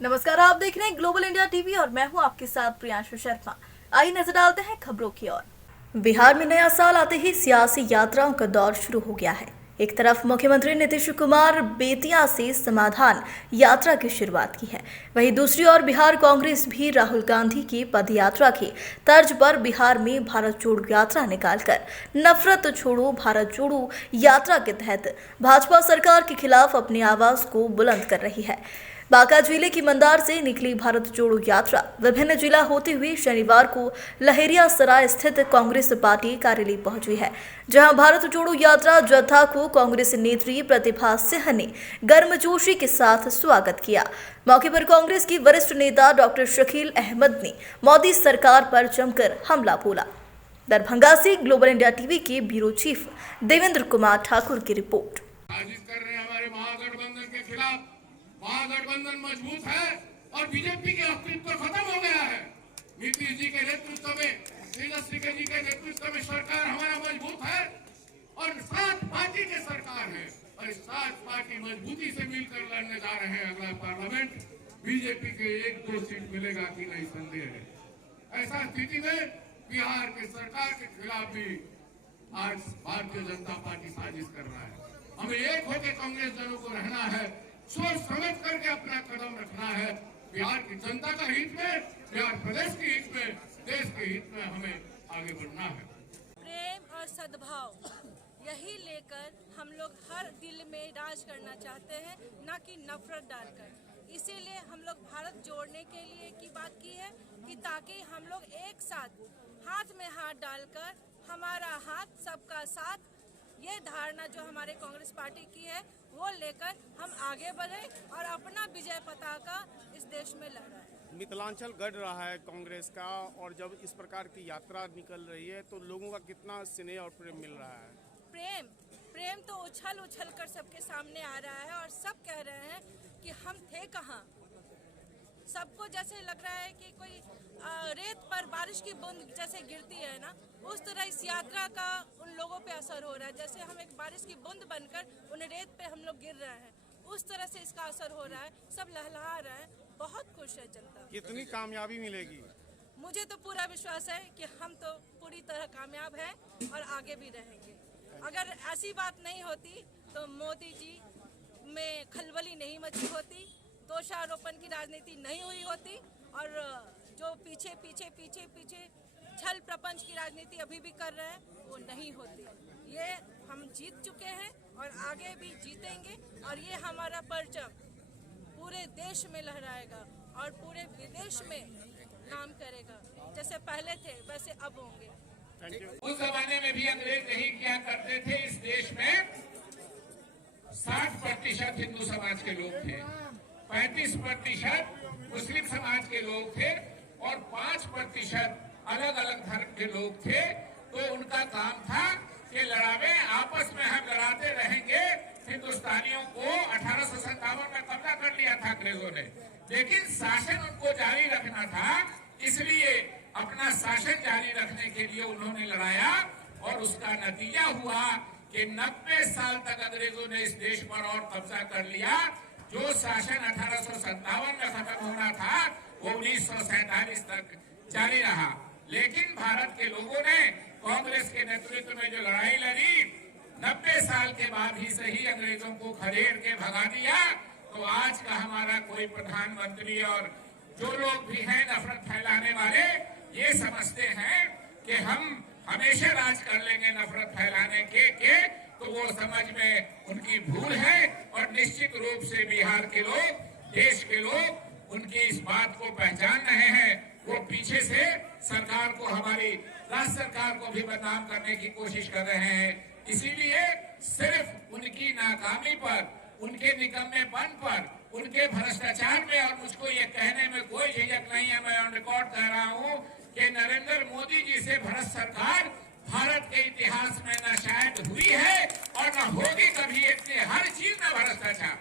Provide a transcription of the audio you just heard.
नमस्कार, आप देख रहे हैं ग्लोबल इंडिया टीवी और मैं हूं आपके साथ प्रियांशु शर्मा। आइए नजर डालते हैं खबरों की ओर। बिहार में नया साल आते ही सियासी यात्राओं का दौर शुरू हो गया है। एक तरफ मुख्यमंत्री नीतीश कुमार बेतिया से समाधान यात्रा की शुरुआत की है, वहीं दूसरी ओर बिहार कांग्रेस भी राहुल गांधी की पदयात्रा की तर्ज पर बिहार में भारत जोड़ो यात्रा निकालकर नफरत छोड़ो भारत जोड़ो यात्रा के तहत भाजपा सरकार के खिलाफ अपनी आवाज को बुलंद कर रही है। बांका जिले की मंदार से निकली भारत जोड़ो यात्रा विभिन्न जिला होते हुए शनिवार को लहेरिया सराय स्थित कांग्रेस पार्टी कार्यालय पहुंची है, जहां भारत जोड़ो यात्रा जत्था को कांग्रेस नेत्री प्रतिभा सिंह ने गर्मजोशी के साथ स्वागत किया। मौके पर कांग्रेस की वरिष्ठ नेता डॉक्टर शकील अहमद ने मोदी सरकार पर जमकर हमला बोला। दरभंगा से ग्लोबल इंडिया टीवी के ब्यूरो चीफ देवेंद्र कुमार ठाकुर की रिपोर्ट। महागठबंधन मजबूत है और बीजेपी के अस्तित्व खत्म हो गया है। नीतीश जी के नेतृत्व में, तेजस्वी जी के नेतृत्व में सरकार हमारा मजबूत है और 7 पार्टी के सरकार है और 7 पार्टी मजबूती से मिलकर लड़ने जा रहे हैं अगला पार्लियामेंट। बीजेपी के 1-2 सीट मिलेगा कि नहीं संदेह है। ऐसा स्थिति में बिहार के सरकार के खिलाफ भी आज भारतीय जनता पार्टी साजिश कर रहा है। हमें एक होकर कांग्रेस जनों को रहना है, सोच समझ करके अपना कदम रखना है। बिहार की जनता का हित में, बिहार प्रदेश के हित में, देश के हित में हमें आगे बढ़ना है। प्रेम और सद्भाव यही लेकर हम लोग हर दिल में राज करना चाहते हैं, ना कि नफरत डालकर। इसीलिए हम लोग भारत जोड़ने के लिए की बात की है कि ताकि हम लोग एक साथ हाथ में हाथ डालकर हमारा हाथ सबका साथ, ये धारणा जो हमारे कांग्रेस पार्टी की है वो लेकर हम आगे बढ़े और अपना विजय पताका इस देश में लहराएं। मिथिलांचल गढ़ रहा है कांग्रेस का, और जब इस प्रकार की यात्रा निकल रही है तो लोगों का कितना स्नेह और प्रेम मिल रहा है। प्रेम तो उछल उछल कर सबके सामने आ रहा है और सब कह रहे हैं कि हम थे कहाँ। सबको जैसे लग रहा है कि कोई रेत पर बारिश की बूंद जैसे गिरती है ना, उस तरह इस यात्रा का उन लोगों पे असर हो रहा है। जैसे हम एक बारिश की बूंद बनकर उन रेत पे हम लोग गिर रहे हैं, उस तरह से इसका असर हो रहा है। सब लहलहा रहे हैं, बहुत खुश है जनता। कितनी कामयाबी मिलेगी? मुझे तो पूरा विश्वास है कि हम तो पूरी तरह कामयाब हैं और आगे भी रहेंगे। अगर ऐसी बात नहीं होती तो मोदी जी में खलबली नहीं मची होती, दोषारोपण की राजनीति नहीं हुई होती और जो पीछे पीछे पीछे पीछे छल प्रपंच की राजनीति अभी भी कर रहे हैं वो नहीं होती। ये हम जीत चुके हैं और आगे भी जीतेंगे और ये हमारा परचम पूरे देश में लहराएगा और पूरे विदेश में नाम करेगा। जैसे पहले थे वैसे अब होंगे। उस जमाने में भी अंग्रेज नहीं किया करते थे। इस देश में 60% हिंदू समाज के लोग थे, 35% मुस्लिम समाज के लोग थे और 5% अलग अलग धर्म के लोग थे। तो उनका काम था कि लड़ावे आपस में हम लड़ाते रहेंगे। हिंदुस्तानियों को 1857 में कब्जा कर लिया था अंग्रेजों ने, लेकिन शासन उनको जारी रखना था। इसलिए अपना शासन जारी रखने के लिए उन्होंने लड़ाया और उसका नतीजा हुआ कि 90 साल तक अंग्रेजों ने इस देश पर और कब्जा कर लिया। जो शासन 1857 में खत्म होना था वो 1947 तक जारी रहा। लेकिन भारत के लोगों ने कांग्रेस के नेतृत्व में जो लड़ाई लड़ी, 90 साल के बाद ही सही अंग्रेजों को खदेड़ के भगा दिया। तो आज का हमारा कोई प्रधानमंत्री और जो लोग भी हैं नफरत फैलाने वाले, ये समझते हैं कि हम हमेशा राज कर लेंगे नफरत फैलाने के तो वो समझ में उनकी भूल है। और निश्चित रूप से बिहार के लोग, देश के लोग उनकी इस बात को पहचान रहे हैं। वो पीछे से सरकार को, हमारी राज्य सरकार को भी बदनाम करने की कोशिश कर रहे हैं। इसीलिए सिर्फ उनकी नाकामी पर, उनके निकम्मेपन पर, उनके भ्रष्टाचार में, और मुझको ये कहने में कोई झिझक नहीं है, मैं ऑन रिकॉर्ड कह रहा हूँ कि नरेंद्र मोदी जी से भ्रष्ट सरकार भारत के इतिहास में न शायद हुई है और न होगी कभी। इतने हर चीज में भ्रष्टाचार।